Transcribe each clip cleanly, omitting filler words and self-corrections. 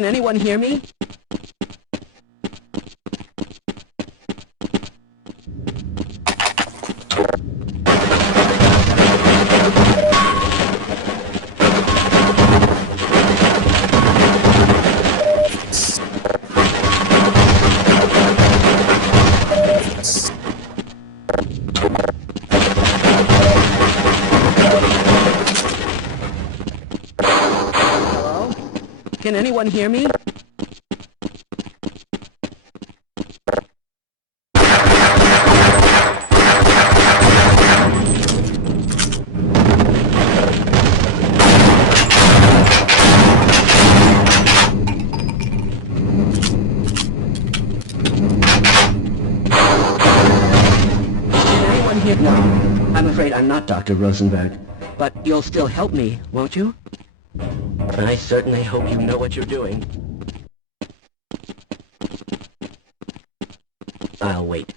Can anyone hear me? Hello? Can anyone hear me? No, I'm afraid I'm not Dr. Rosenberg. But you'll still help me, won't you? I certainly hope you know what you're doing. I'll wait.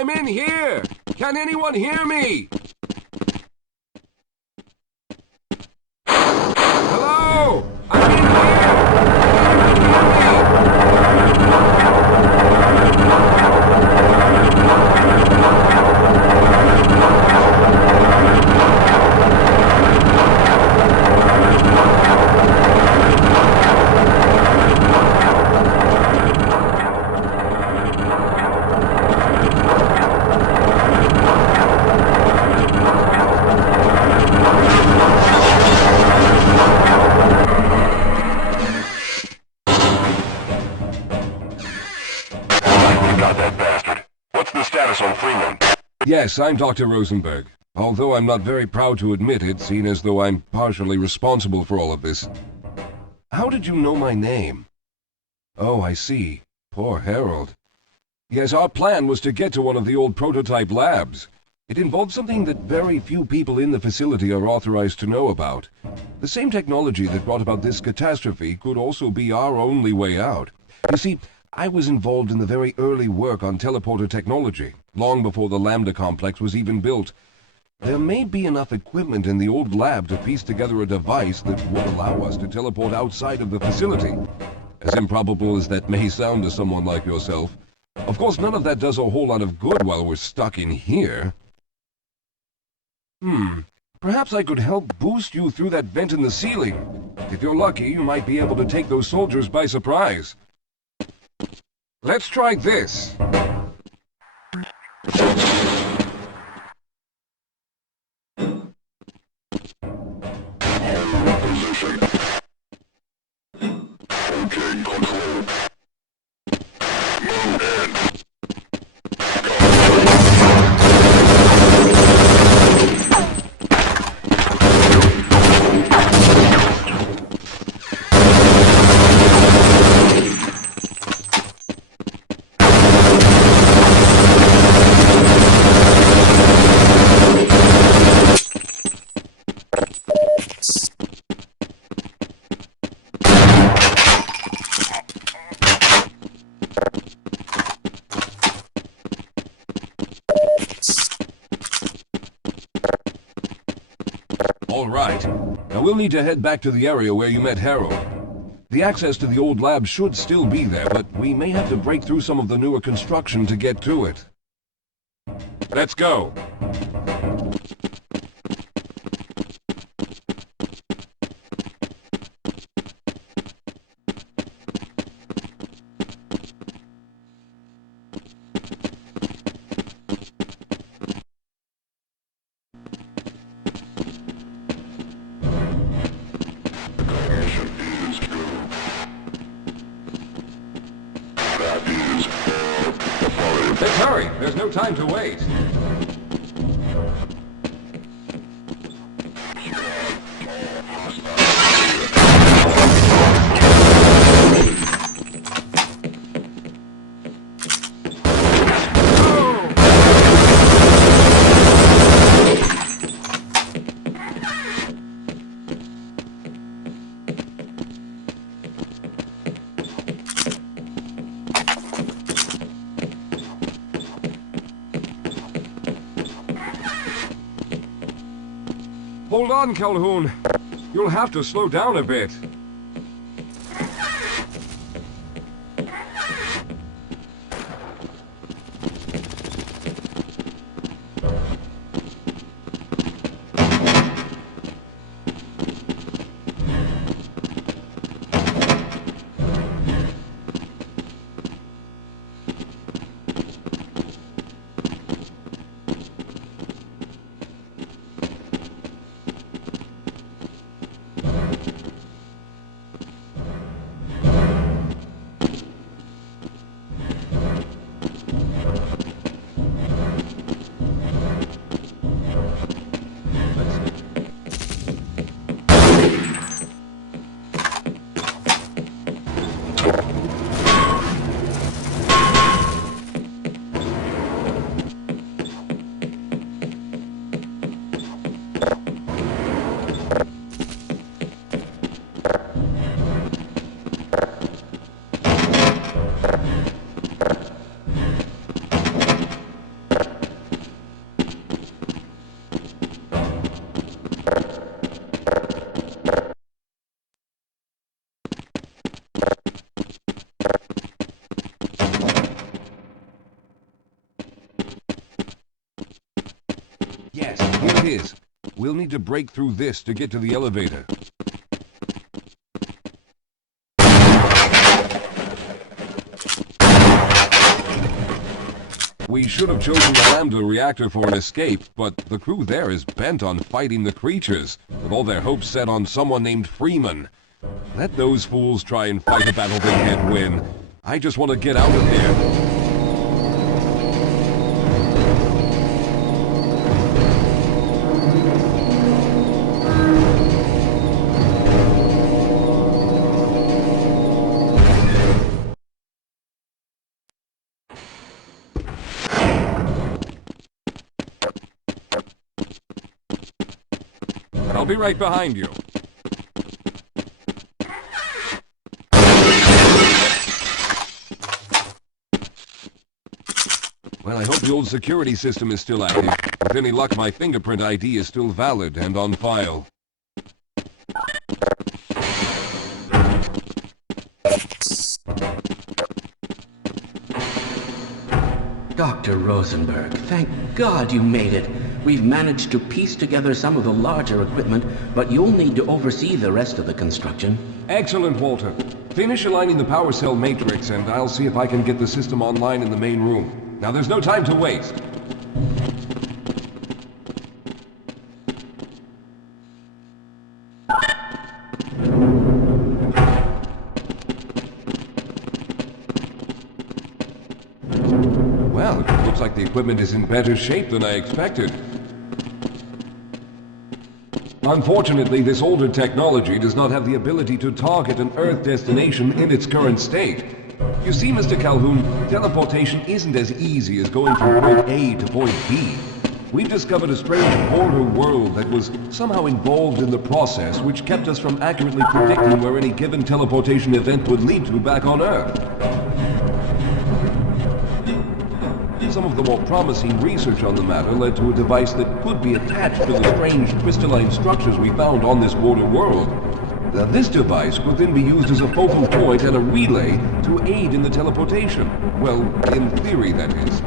I'm in here! Can anyone hear me? Hello? I'm in here! Yes, I'm Dr. Rosenberg, although I'm not very proud to admit it, seeing as though I'm partially responsible for all of this. How did you know my name? Oh, I see. Poor Harold. Yes, our plan was to get to one of the old prototype labs. It involved something that very few people in the facility are authorized to know about. The same technology that brought about this catastrophe could also be our only way out. You see, I was involved in the very early work on teleporter technology, long before the Lambda complex was even built. There may be enough equipment in the old lab to piece together a device that would allow us to teleport outside of the facility. As improbable as that may sound to someone like yourself. Of course, none of that does a whole lot of good while we're stuck in here. Perhaps I could help boost you through that vent in the ceiling. If you're lucky, you might be able to take those soldiers by surprise. Let's try this. Okay, control. Move in. All right. Now we'll need to head back to the area where you met Harold. The access to the old lab should still be there, but we may have to break through some of the newer construction to get to it. Let's go. Let's hurry. There's no time to wait. Hold on, Calhoun. You'll have to slow down a bit. is. We'll need to break through this to get to the elevator. We should have chosen the Lambda reactor for an escape, but the crew there is bent on fighting the creatures, with all their hopes set on someone named Freeman. Let those fools try and fight a battle they can't win. I just want to get out of here. I'll be right behind you. Well, I hope the old security system is still active. With any luck, my fingerprint ID is still valid and on file. Dr. Rosenberg, thank God you made it. We've managed to piece together some of the larger equipment, but you'll need to oversee the rest of the construction. Excellent, Walter. Finish aligning the power cell matrix, and I'll see if I can get the system online in the main room. Now, there's no time to waste. Well, it looks like the equipment is in better shape than I expected. Unfortunately, this older technology does not have the ability to target an Earth destination in its current state. You see, Mr. Calhoun, teleportation isn't as easy as going from point A to point B. We've discovered a strange border world that was somehow involved in the process, which kept us from accurately predicting where any given teleportation event would lead to back on Earth. Some of the more promising research on the matter led to a device that could be attached to the strange crystalline structures we found on this border world. Now, this device could then be used as a focal point and a relay to aid in the teleportation. Well, in theory, that is.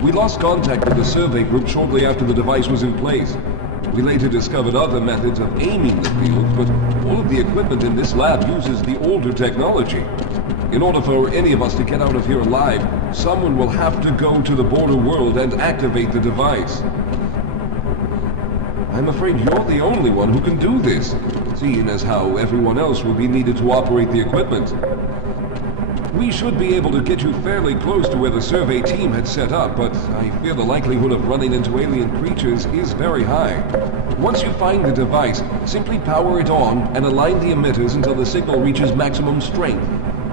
We lost contact with the survey group shortly after the device was in place. We later discovered other methods of aiming the field, but all of the equipment in this lab uses the older technology. In order for any of us to get out of here alive, someone will have to go to the border world and activate the device. I'm afraid you're the only one who can do this, seeing as how everyone else will be needed to operate the equipment. We should be able to get you fairly close to where the survey team had set up, but I fear the likelihood of running into alien creatures is very high. Once you find the device, simply power it on and align the emitters until the signal reaches maximum strength.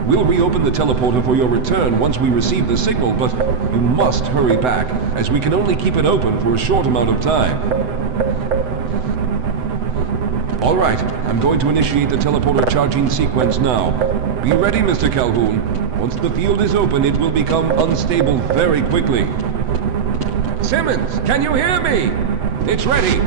We'll reopen the teleporter for your return once we receive the signal, but you must hurry back, as we can only keep it open for a short amount of time. All right, I'm going to initiate the teleporter charging sequence now. Be ready, Mr. Calhoun. Once the field is open, it will become unstable very quickly. Simmons, can you hear me? It's ready.